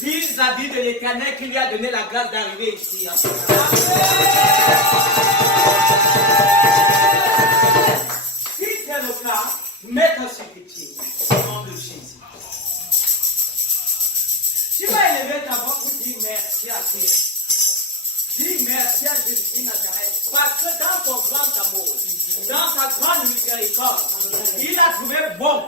vis-à-vis de l'Éternel qui lui a donné la grâce d'arriver ici. Si c'est le cas, mettez sur pitié au nom de Jésus. Tu vas élever ta voix pour dire merci à Dieu. Dis merci à Jésus de Nazareth. Parce que dans son grand amour, dans sa grande miséricorde, il a trouvé bon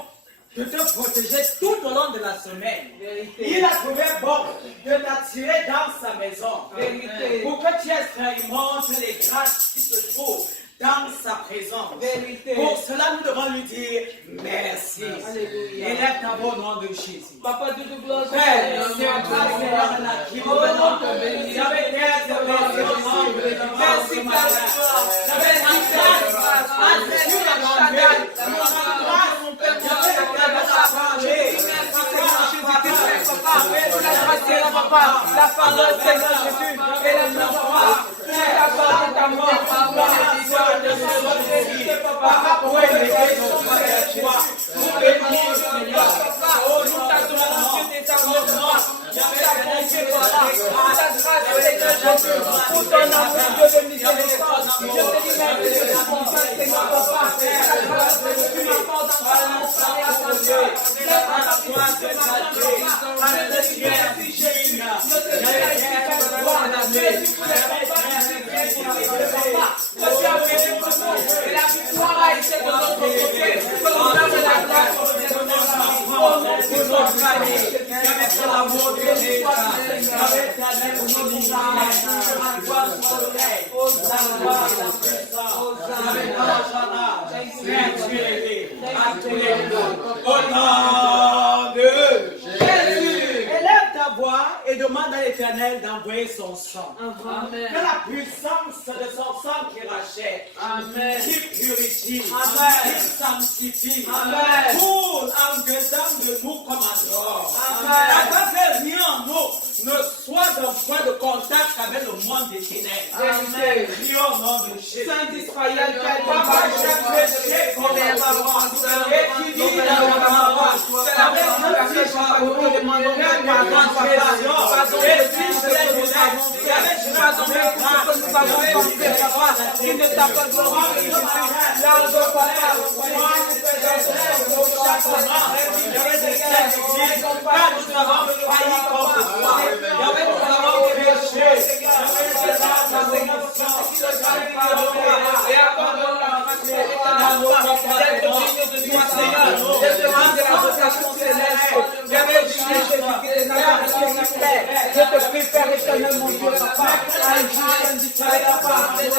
de te protéger tout au long de la semaine. Il a trouvé bon de t'attirer dans sa maison. Pour que tu expérimentes les grâces qui se trouvent dans sa présence. Pour cela, nous devons lui dire merci. Élève ta voix au nom de Jésus. Papa, Dieu de gloire. Père, c'est un grâce qui nous demande de bénir. Merci, Père. La parole Seigneur Jésus, et la papa, la parole de ta mort, papa, pour élever nos frères et toi, pour bénir Seigneur, oh nous t'adorons, Dieu des amours, pour ta bonté, voilà, pour ta grâce, Seigneur Jésus, pour ton amour, Dieu de miséricorde, je te dis merci de ta bonté, Seigneur, papa, ta grâce, tu m'apportes dans ta main, Seigneur, ton Dieu, la grâce, tu et la victoire a été de notre côté. Que nous avons la grâce de notre famille. Avec l'amour de Jésus. Avec la même et demande à l'Éternel d'envoyer son sang. Amen. Que la puissance de son sang qui rachète, amen, qui purifie, amen, qui sanctifie, amen, coule en dedans de nous comme en dehors. Amen. Afin que rien en nous ne soit un point de contact avec le monde des ténèbres. Amen. Prions au nom de Jésus. Saint Israël, papa, chaque péché qu'on est et qui vit dans la parole, c'est la même chose que nous demandons pardon, pardon, et si je l'ai déjà, pardon, que nous avons pensé, papa, qui ne t'a pas glorifié, là, on doit pas faire, moi, je fais des rêves, nous avons failli contre toi, nous avons péché, et abandonne-la, je te prie, Père éternel, mon Dieu, papa, agis, papa, agis,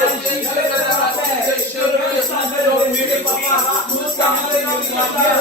papa, nous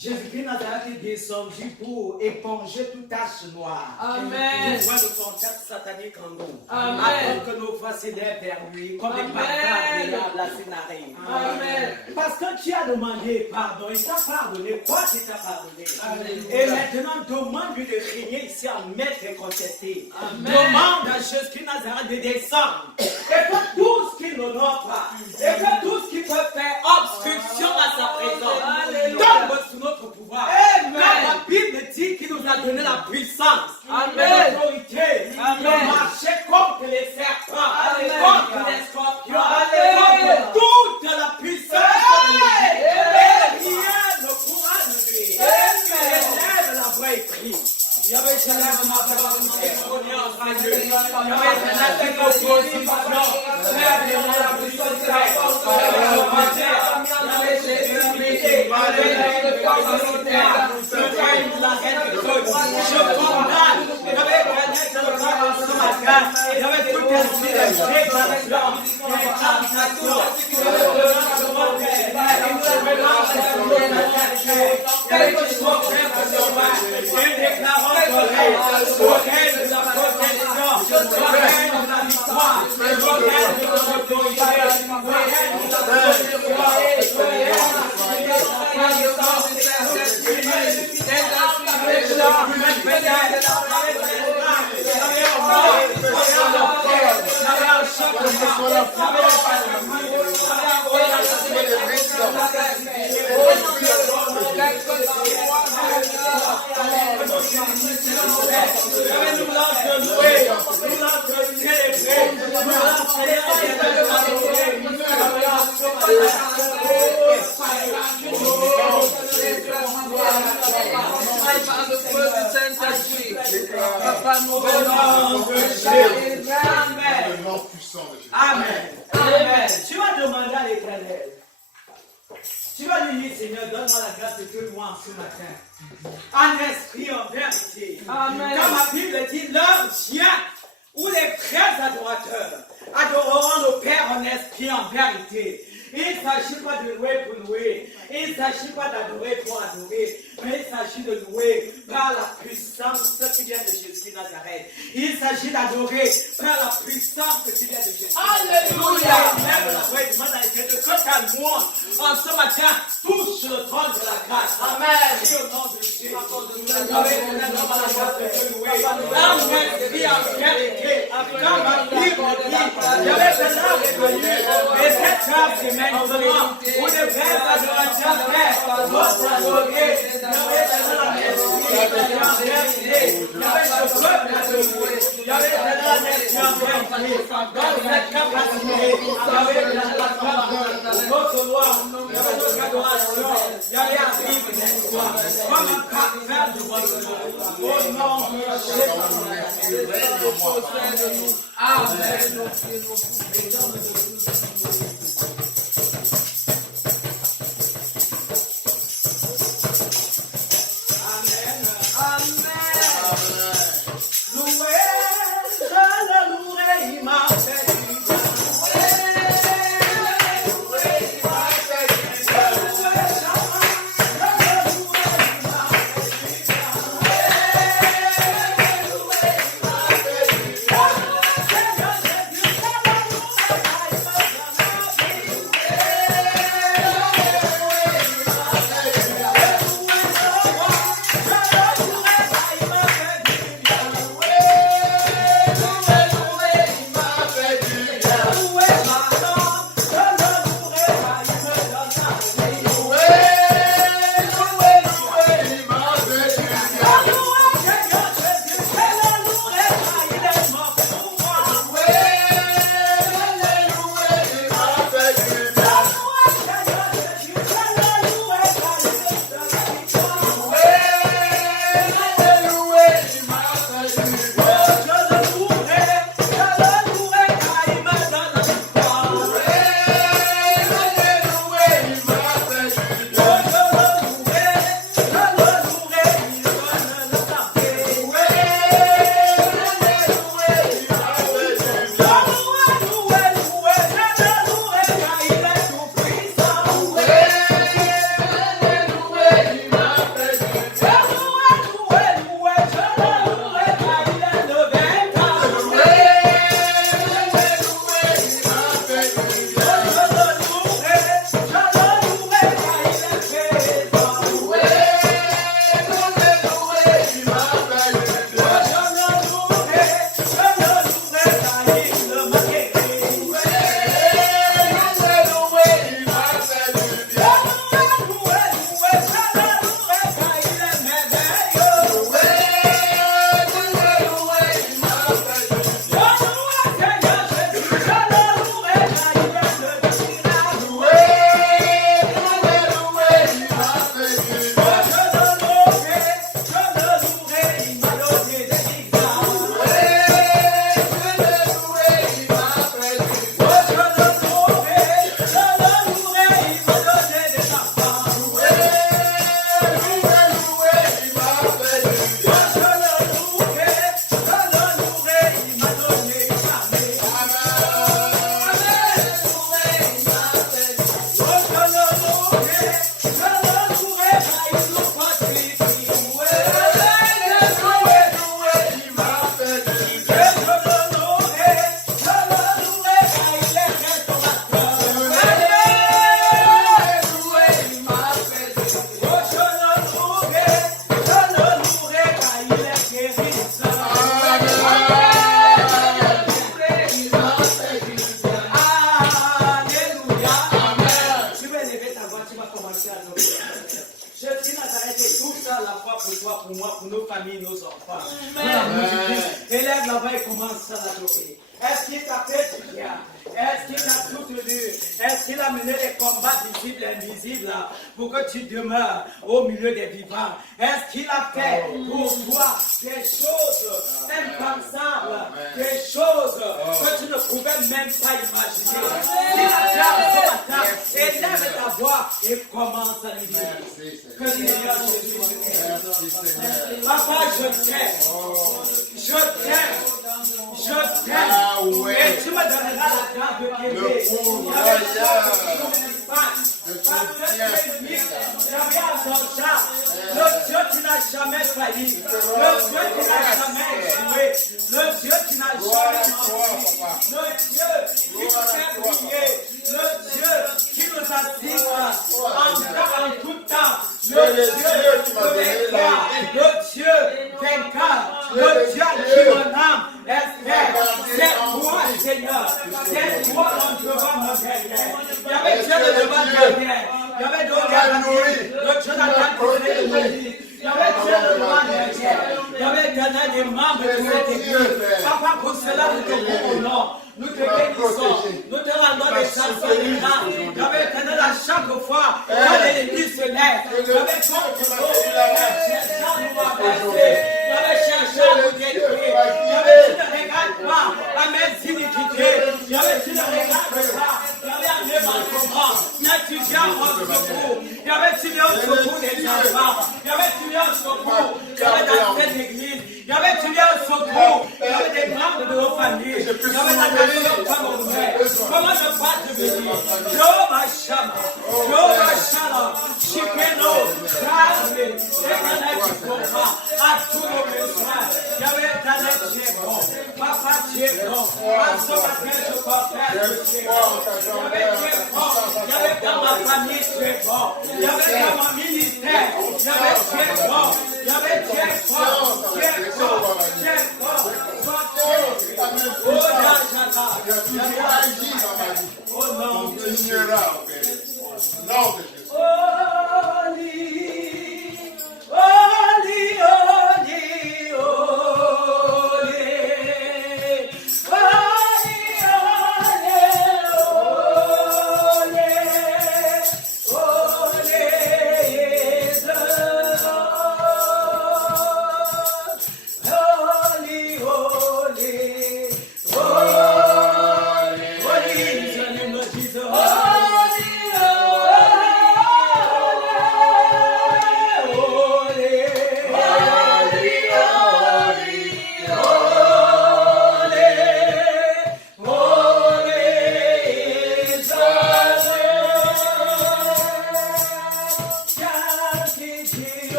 Jésus-Christ Nazareth est descendu pour éponger toute tache noire. Amen. Nous voyons le contact satanique en nous. Amen. Afin que nos voix s'élèvent vers lui, comme les barbares de la scénarie. Amen. Parce que tu as demandé pardon, il t'a pardonné. Quoi tu t'as pardonné? Amen. Et maintenant, demande-lui de régner ici en maître et contesté. Amen. Demande à Jésus-Christ Nazareth de descendre. Et que tout ce qui n'honore pas, et que tout ce qui peut faire obstruction à sa présence, tombe sous notre pouvoir. Amen. Car la Bible dit qu'il nous a donné la puissance, l'autorité de marcher contre les serpents, contre les scorpions, contre toute la puissance de l'ennemi. Et rien ne pourra nous nuire. Élève la voix et prie. Il y avait ma Amen. Amen. Tu vas demander à l'Éternel. Tu vas lui dire, Seigneur, donne-moi la grâce de te moi ce matin. En esprit, en vérité. Amen. Comme la Bible dit, l'homme vient où les vrais adorateurs adoreront le Père en esprit, en vérité. Il ne s'agit pas de louer pour louer. Il ne s'agit pas d'adorer pour adorer. Mais il s'agit de louer par la puissance qui vient de Jésus Nazareth. Il s'agit d'adorer par la puissance qui vient de Jésus. Alléluia. Même la voix demande à l'Éternel que ta louange en ce matin touche le trône de la grâce. Amen. Et au nom de Jésus. Avec la grâce de te louer. En esprit, en vérité. Comme ma Bible dit, j'avais de l'âme évanouie. Et cette grâce est maintenant où les vrais adorateurs vont adorer. Il y avait ce peuple à louer. Il y avait de la nation dans cette capacité. Il y avait de la femme, notre loi, il y avait notre adoration. Il y avait un livre d'espoir. Comme un parfum de votre nom. Au nom de Jésus. Amen. la foi pour toi, pour moi, pour nos familles, nos enfants. Élève la voix et commence à l'adorer. Est-ce qu'il t'a fait du bien? Est-ce qu'il t'a soutenu? Est-ce qu'il a mené les combats visibles et invisibles pour que tu demeures au milieu des vivants? Est-ce qu'il a fait pour toi des choses impensables, des choses que tu ne pouvais même pas imaginer? Il a fait ce matin, élève ta voix et commence à lui dire que Seigneur Jésus, Papa, je t'aime. Je t'aime. Je t'aime. Et tu me donneras la grâce de t'aimer. Le Dieu qui n'a jamais failli, le Dieu qui n'a jamais échoué, le Dieu qui n'a jamais menti, le Dieu qui nous fait briller, le Dieu qui nous assiste en tout temps, le Dieu vainqueur, le Dieu vainqueur, le Dieu qui mon âme espère. C'est toi, Seigneur, c'est toi mon devant mon derrière. Il y avait Dieu de devant derrière. Il y avait d'autres le Dieu d'attente pour les églises. Il y avait Dieu de devant derrière. Il y avait des membres de cette église. Papa, pour cela, nous te couronnons. Nous te bénissons. Nous te rendons des chansons de grâce. Il y avait à chaque fois quand l'église se lève. Il y avait contre nous. Il y avait cherché à nous abaisser. Il y avait cherché à nous détruire. Il y avait tu ne regardes pas à mes iniquités. Il y avait tu ne regardes pas. Il y avait un évanouissement. Mais tu viens au secours. Il y avait tu viens au secours des enfants. Il y avait tu viens au secours. Il y avait dans cette église. Il y avait tu viens au secours. Il y avait des membres de nos familles. Il y avait la nation comme on fait. Comment ne pas te bénir? Jehovah Shammah. Jehovah Shalom. Shikeno. Calme. Éternel qui comprend à tous nos besoins. Il y avait Éternel qui est bon. Papa qui est bon. À ce matin je confesse que tu es bon. Il y avait qui est bon. Il y avait dans ma famille tu es bon. Il y avait dans mon ministère. Il y avait qui est bon. Il y avait qui est bon. Qui est bon. Qui est bon. Oh, non, holy, holy,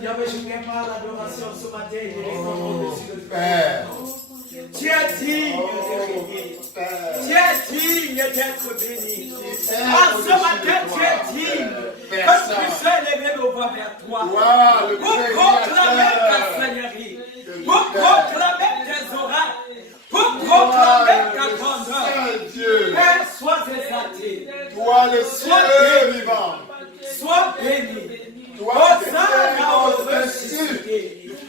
Yahweh, je prépare l'adoration ce matin. Père. Tu es digne de régner. Tu es digne d'être béni. À ce matin, tu es digne que tu puisses lever nos voix vers toi. Pour proclamer ta seigneurie. Pour proclamer tes oracles. Pour proclamer ta grandeur. Père, sois exalté. Toi le ciel vivant. Sois béni. Hosanna au ressuscité.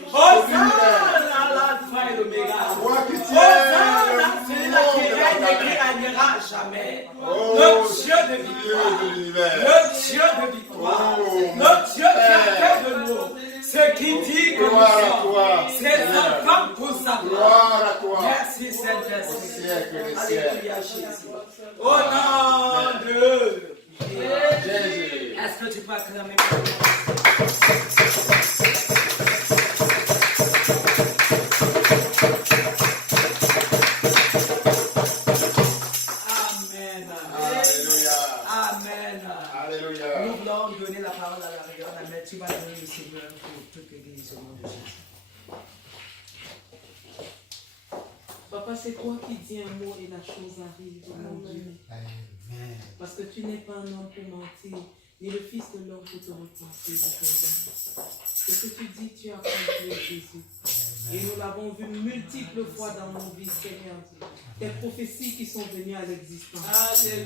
Hosanna à l'alpha et l'oméga. Hosanna, celui-là qui règne et qui régnera jamais. Le Dieu de victoire. Le Dieu de victoire. Le Dieu qui a fait de nous ce qui dit que nous sommes ses enfants pour sa gloire. Merci Saint-Esprit. Alléluia Jésus. Au nom de Jésus. Est-ce que tu peux acclamer pour nous? Nous voulons donner la parole à la rigueur, mais tu vas donner le Seigneur pour toute l'église au nom de Jésus. Papa, c'est toi qui dis un mot et la chose arrive au nom de Dieu. Parce que tu n'es pas un homme pour mentir, ni le fils de l'homme pour te repenser de ton âme. Ce que tu dis, tu as accompli, Jésus. Et nous l'avons vu multiples fois dans nos vies, Seigneur. Des prophéties qui sont venues à l'existence.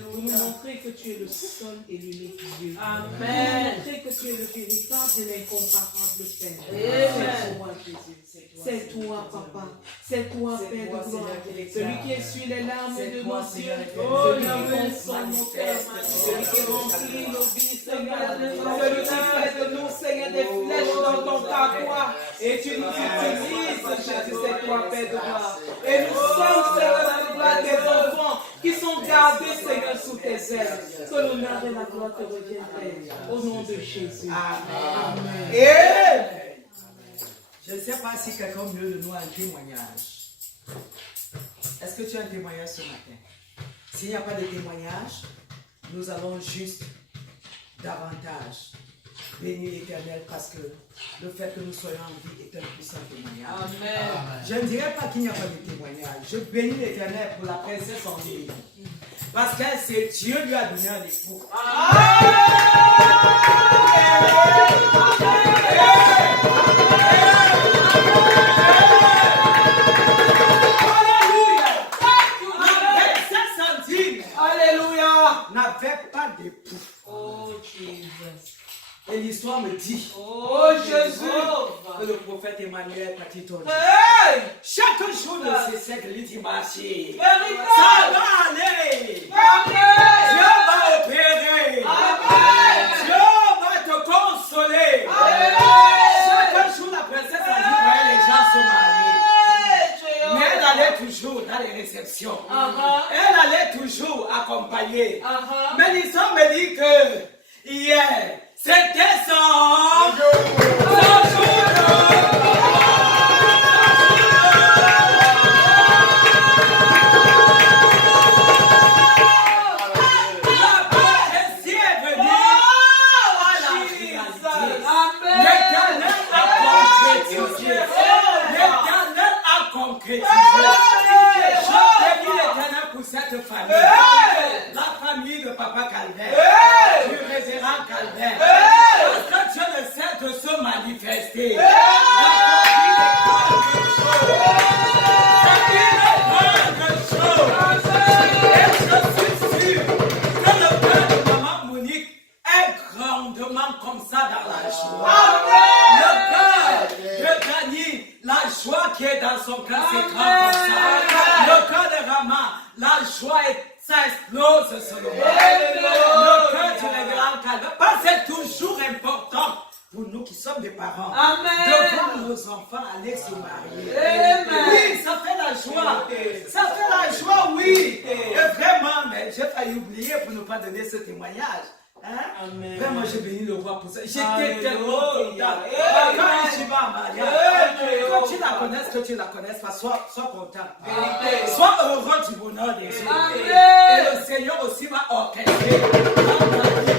Pour nous montrer que tu es le seul et l'unique Dieu. Amen. Pour nous montrer que tu es le véritable et l'incomparable Père. C'est toi, Jésus. C'est toi, Papa. C'est toi, Père de gloire. Celui qui essuie les larmes de nos yeux. Celui qui console nos cœurs. Celui qui remplit nos vies, Seigneur. Celui qui fait de nous, Seigneur, des flèches dans ton carquois. Et tu nous utilises, Jésus, c'est toi, Père de gloire. Et nous sommes, Seigneur, tes enfants qui sont gardés, Seigneur, sous tes ailes. Que l'honneur et la gloire te reviennent, Père. Au nom de Jésus. Amen. Amen. Je ne sais pas si quelqu'un mieux de nous a un témoignage. Est-ce que tu as un témoignage ce matin? S'il n'y a pas de témoignage, nous allons juste davantage bénir l'Éternel parce que le fait que nous soyons en vie est un puissant témoignage. Amen. Je ne dirais pas qu'il n'y a pas de témoignage. Je bénis l'Éternel pour la princesse en vie. Parce que c'est Dieu lui a donné un époux. Alléluia. N'avait pas d'époux. Oh Jesus. Et l'histoire me dit, oh Jésus, que le prophète Emmanuel Patiton, chaque jour de ces siècles, il dit marcher. Ça va aller. Dieu va opérer. Dieu va te consoler. Chaque jour, la princesse a dit, voyez les gens se marier. Mais elle allait toujours dans les réceptions. Elle allait toujours accompagner. Mais l'histoire me dit que hier, c'était son jour. La prophétie est venue à la réalité. L'Éternel a concrétisé. L'Éternel a concrétisé. Je bénis l'Éternel pour cette famille. La famille de Papa Calvaire. Du révérend Calvaire. Parce que Dieu ne cesse de se manifester. Comme ça dans la joie. Le cœur de Dani, la joie qui est dans son cœur, c'est grand comme ça. Le cœur de Rama, la joie, ça explose sur le monde. Le cœur du révérend Calvaire, parce que c'est toujours important pour nous qui sommes des parents de voir nos enfants aller se marier. Oui, ça fait la joie. Ça fait la joie, oui. Et vraiment, mais j'ai failli oublier pour ne pas donner ce témoignage. Hein? Vraiment, j'ai béni le roi pour ça. J'étais tellement content. Quand tu vas à mariage, quand tu la connaisses, que tu la connaisses pas, sois content. Sois heureux du bonheur des autres. Et le Seigneur aussi va orchestrer dans ta vie.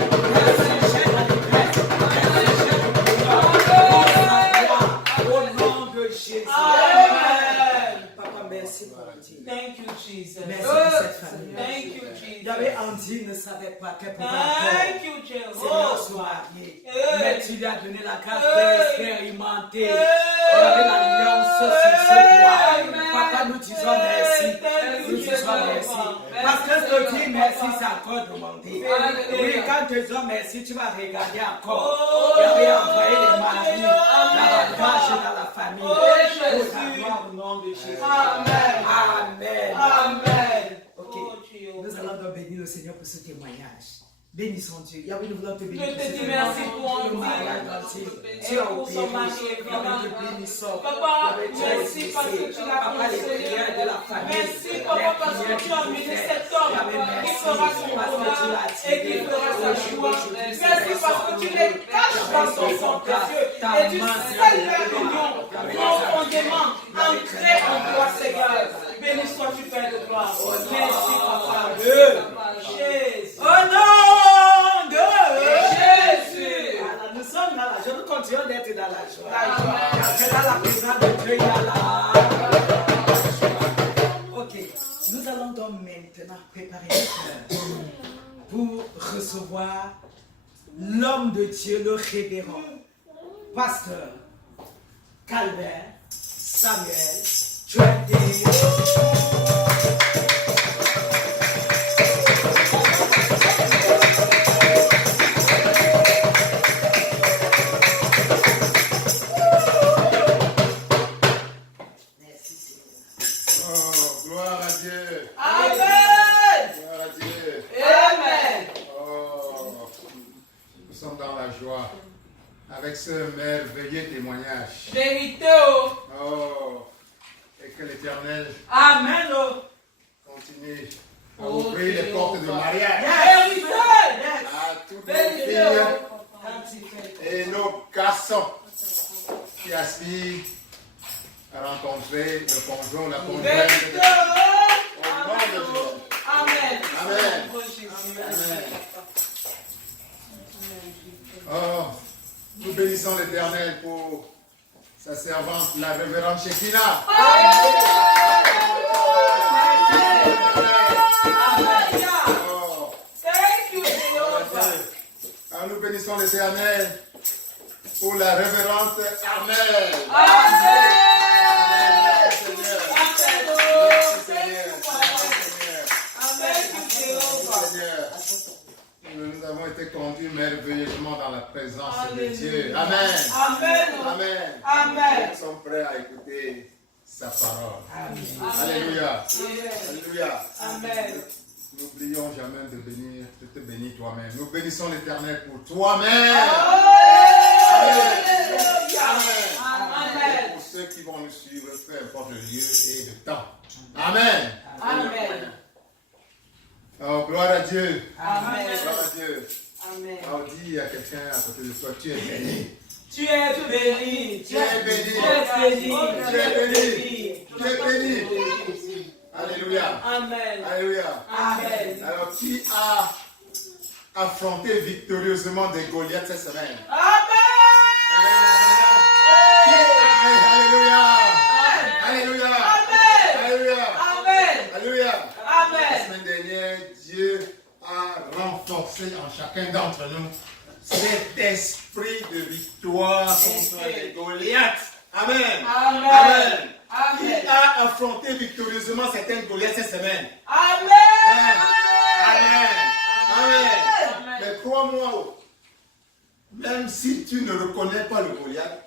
savez, Andy ne savait pas qu'elle pouvait Thank you, se Jehovah. marier. Hey. Mais tu lui as donné la grâce Hey. d'expérimenter. Hey. Il y avait l'alliance sur ce bois. Amen. Papa, nous disons merci. Thank you, Nous disons merci. Jehovah. Parce que je te dis merci, c'est encore demandé. Alléluia. Oui, quand tu dis merci, tu vas regarder encore. Oh, Il y avait envoyé les maris, Amen. l'avantage dans la famille. Oh, Pour Jésus. ta gloire au nom de Jésus. Amen. Amen. Amen. Ok. Oh, Jehovah. Nous allons donc bénir le Seigneur pour ce témoignage. Bénissons Dieu. Yahweh, nous voulons te bénir. Je te pour ce dis témoignage. merci pour Nous Andy. mariage, tu es au Pour son mari, béni. évidemment. Yahweh, te bénissons. Papa, Yahweh, tu es merci parce que exaucé. tu l'as Papa, les consolé. prières de la famille. Merci, papa, parce que tu as amené cet homme qui fera son bonheur et qui fera sa joie. Merci parce que tu les caches dans son sang précieux et tu scelles leur union profondément ancrée en toi, Seigneur. Béni sois-tu, Père de gloire. Merci, papa. Jésus. Au nom de Jésus. Voilà, nous sommes dans la joie. Nous continuons d'être dans la joie. La joie. Parce que dans la présence de Dieu, il y a la. Ok. Nous allons donc maintenant préparer le cœur pour recevoir l'homme de Dieu, le révérend, pasteur Calvert Samuel Joindé. Oh, gloire à Dieu. Amen. Gloire à Dieu. Amen. Oh, nous sommes dans la joie avec ce merveilleux témoignage. Vérité. Oh. Oh, et que l'Éternel Amen. continue à Oh, ouvrir les portes de mariage Vérité. à toutes les Vérité. filles et nos garçons qui aspirent à rencontrer le conjoint, la conjointe. Vérité. Au nom de Jésus. Amen. Amen. Amen. Oh, nous bénissons l'Éternel pour sa servante, la révérende Shekinah. Oh, Thank you, Jehovah. alors nous bénissons l'Éternel pour la révérende Armel. Amen. Seigneur. Amen. Seigneur. Nous avons été conduits merveilleusement dans la présence de Dieu. Amen. Amen. Amen. Amen. Nous sommes prêts à écouter sa parole. Amen. Alléluia. Alléluia. Amen. N'oublions jamais de te bénir toi-même. Nous bénissons l'Éternel pour toi-même. Amen. Amen. Et pour ceux qui vont nous suivre, peu importe le lieu et le temps. Amen. Amen. Oh, gloire à Dieu. Amen. Gloire à Dieu. Amen. Alors dis à quelqu'un à côté de toi, tu es béni. Tu es béni. Tu es béni. Tu es béni. Tu es béni. Tu es béni. Alléluia. Amen. Alléluia. Amen. Alors qui a affronté victorieusement des Goliaths cette semaine? Alléluia. Alléluia. Alléluia. Alléluia. La semaine dernière, Dieu a renforcé en chacun d'entre nous cet esprit de victoire contre les Goliaths. Amen. Amen. Qui a affronté victorieusement certaines Goliaths cette semaine? Amen. Amen. Mais crois-moi, même si tu ne reconnais pas le Goliath,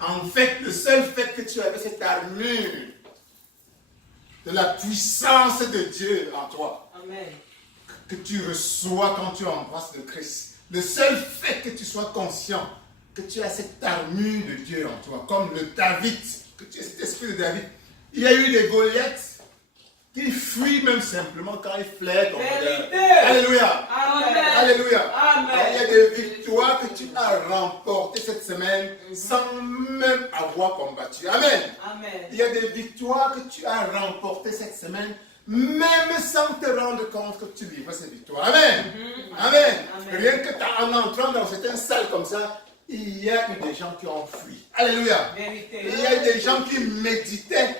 en fait, le seul fait que tu avais cette armure de la puissance de Dieu en toi, Amen. que tu reçois quand tu embrasses le Christ, le seul fait que tu sois conscient que tu as cette armure de Dieu en toi, comme le David, que tu as cet esprit de David. Il y a eu des Goliaths qui fuient même simplement quand ils flairent ton regard. Alléluia. Amen. Alléluia. Amen. Il y a des victoires que tu as remportées cette semaine sans même avoir combattu. Amen. Amen. Il y a des victoires que tu as remportées cette semaine même sans te rendre compte que tu livres ces victoires. Amen. Amen. Amen. Rien que en entrant dans certaines salles comme ça, il y a eu des gens qui ont fui. Alléluia. Vérité. Il y a eu des gens qui méditaient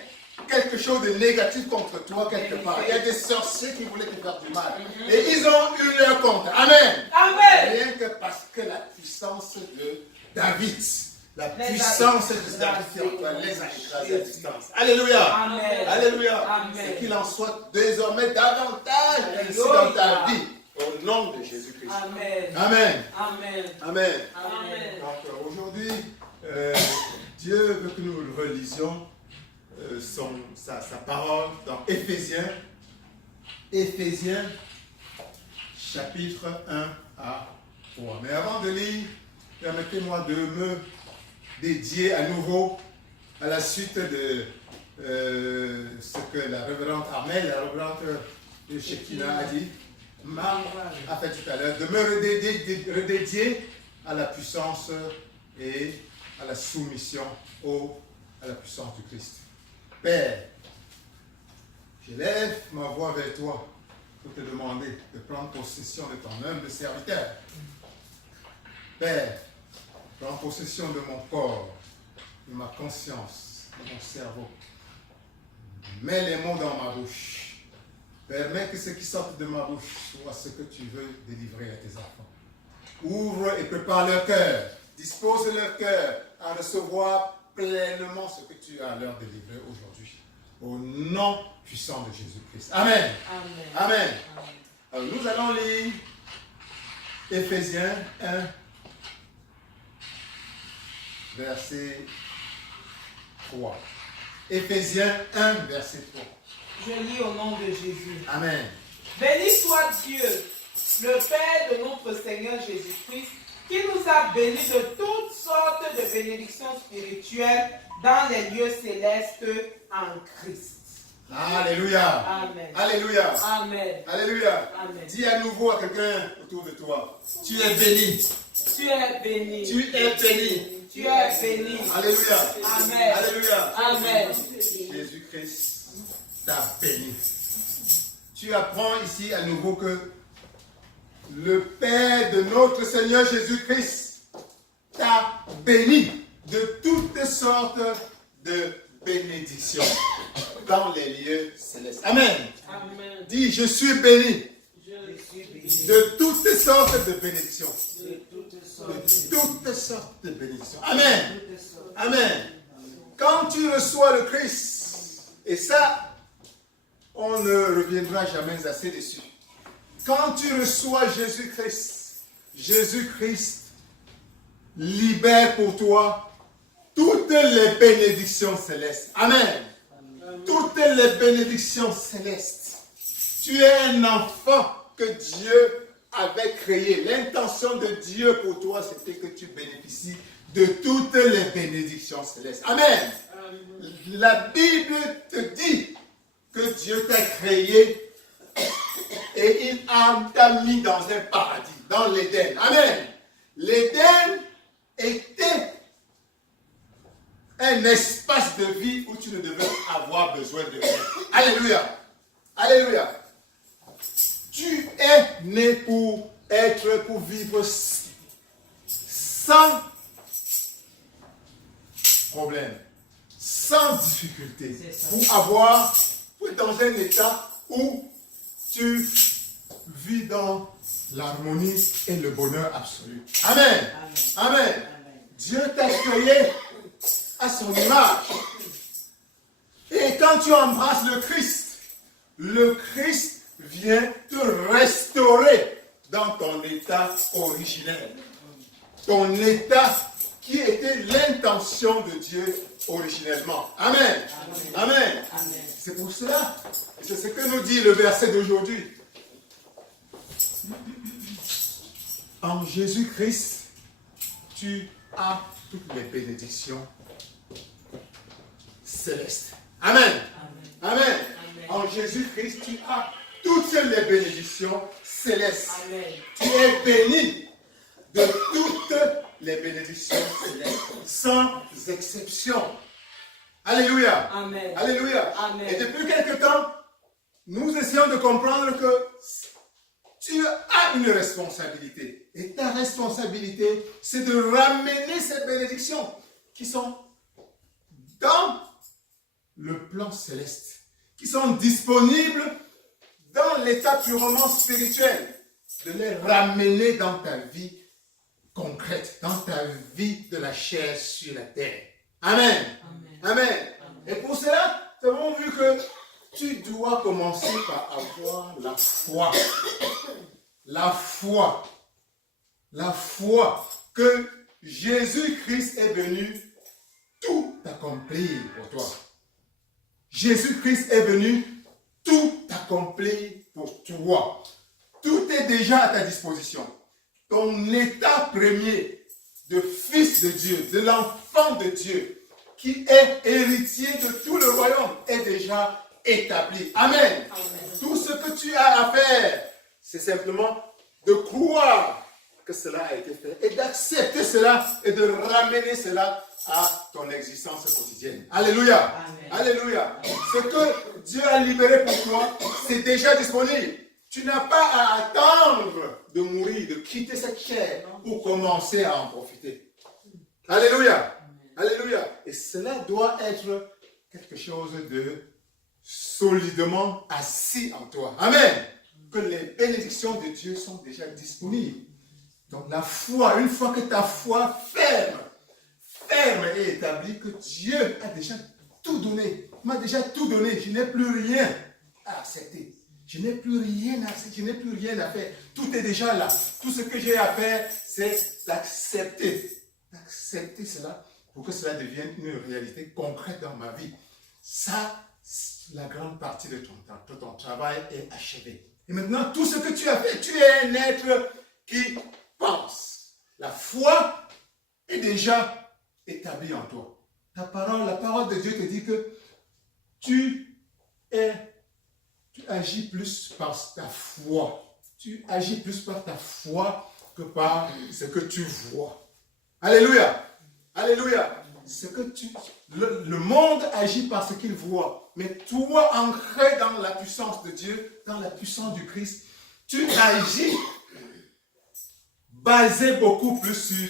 quelque chose de négatif contre toi quelque part. Il y a des sorciers qui voulaient te faire du mal. Et ils ont eu leur compte. Amen. Amen. Rien que parce que la puissance de David, la puissance de David les a écrasés à distance. Alléluia. Amen. Alléluia. Amen. Et qu'il en soit désormais davantage ainsi dans ta vie. Au nom de Jésus-Christ. Amen. Amen. Amen. Amen. Amen. Donc aujourd'hui, Dieu veut que nous relisions sa parole dans Éphésiens chapitre 1 à 3. Mais avant de lire, permettez-moi de me dédier à nouveau à la suite de ce que la révérende Armelle, la révérende de Shekinah a dit, a fait tout à l'heure, de me redédier à la puissance et à la soumission à la puissance du Christ. Père, j'élève ma voix vers toi pour te demander de prendre possession de ton humble serviteur. Père, prends possession de mon corps, de ma conscience, de mon cerveau. Mets les mots dans ma bouche. Permets que ce qui sort de ma bouche soit ce que tu veux délivrer à tes enfants. Ouvre et prépare leur cœur. Dispose leur cœur à recevoir pleinement ce que tu as à leur délivrer aujourd'hui. Au nom puissant de Jésus-Christ. Amen. Amen. Amen. Alors nous allons lire Éphésiens 1, verset 3. Éphésiens 1, verset 3. Je lis au nom de Jésus. Amen. Béni soit Dieu, le Père de notre Seigneur Jésus-Christ, qui nous a bénis de toutes sortes de bénédictions spirituelles dans les lieux célestes en Christ. Alléluia. Amen. Alléluia. Amen. Alléluia. Amen. Dis à nouveau à quelqu'un autour de toi, tu es béni. Tu es béni. Tu es béni. Tu es béni. Alléluia. Amen. Alléluia. Amen. Jésus-Christ t'a béni. Tu apprends ici à nouveau que le Père de notre Seigneur Jésus-Christ t'a béni de toutes sortes de bénédictions dans les lieux célestes. Amen. Amen. Dis, je suis béni Je suis béni. de toutes sortes de bénédictions. De toutes sortes. De toutes sortes de bénédictions. Amen. Amen. Quand tu reçois le Christ, et ça, on ne reviendra jamais assez dessus. Quand tu reçois Jésus-Christ, Jésus-Christ libère pour toi toutes les bénédictions célestes. Amen. Toutes les bénédictions célestes. Tu es un enfant que Dieu avait créé. L'intention de Dieu pour toi, c'était que tu bénéficies de toutes les bénédictions célestes. Amen. La Bible te dit que Dieu t'a créé et il t'a mis dans un paradis, dans l'Éden. Amen. L'Éden était un espace de vie où tu ne devais avoir besoin de rien. Alléluia. Alléluia. Tu es né pour vivre sans problème, sans difficulté, pour être dans un état où tu vis dans l'harmonie et le bonheur absolu. Amen. Amen. Amen. Dieu t'a créé à son image. Et quand tu embrasses le Christ vient te restaurer dans ton état originel. Ton état qui était l'intention de Dieu originellement. Amen. Amen. Amen. C'est pour cela, c'est ce que nous dit le verset d'aujourd'hui. En Jésus-Christ, tu as toutes les bénédictions célestes. Amen. Amen. Amen. En Jésus-Christ, tu as toutes les bénédictions célestes. Amen. Tu es béni de toutes les bénédictions célestes, sans exception. Alléluia. Amen. Alléluia. Amen. Et depuis quelque temps, nous essayons de comprendre que tu as une responsabilité. Et ta responsabilité, c'est de ramener ces bénédictions qui sont dans le plan céleste, qui sont disponibles dans l'état purement spirituel, de les ramener dans ta vie concrète, dans ta vie de la chair sur la terre. Amen. Amen. Amen. Et pour cela, nous avons vu que tu dois commencer par avoir la foi. La foi. La foi que Jésus-Christ est venu tout accomplir pour toi. Jésus-Christ est venu tout accomplir pour toi. Tout est déjà à ta disposition. Ton état premier de fils de Dieu, de l'enfant de Dieu, qui est héritier de tout le royaume, est déjà établi. Amen. Amen. Tout ce que tu as à faire, c'est simplement de croire que cela a été fait et d'accepter cela et de ramener cela à ton existence quotidienne. Alléluia. Amen. Alléluia. Ce que Dieu a libéré pour toi, c'est déjà disponible. Tu n'as pas à attendre de mourir, de quitter cette chair pour commencer à en profiter. Alléluia. Amen. Alléluia. Et cela doit être quelque chose de solidement assis en toi. Amen. Que les bénédictions de Dieu sont déjà disponibles. Donc la foi, une fois que ta foi ferme et établie, que Dieu a déjà tout donné, m'a déjà tout donné, je n'ai plus rien à accepter. Je n'ai plus rien à accepter, je n'ai plus rien à faire. Tout est déjà là. Tout ce que j'ai à faire, c'est d'accepter. D'accepter cela pour que cela devienne une réalité concrète dans ma vie. Ça, la grande partie de ton travail est achevée. Et maintenant, tout ce que tu as fait, tu es un être qui pense. La foi est déjà établie en toi. La parole de Dieu te dit que tu agis plus par ta foi. Tu agis plus par ta foi que par ce que tu vois. Alléluia. Alléluia. Le monde agit par ce qu'il voit. Mais toi, ancré dans la puissance de Dieu, dans la puissance du Christ, tu agis basé beaucoup plus sur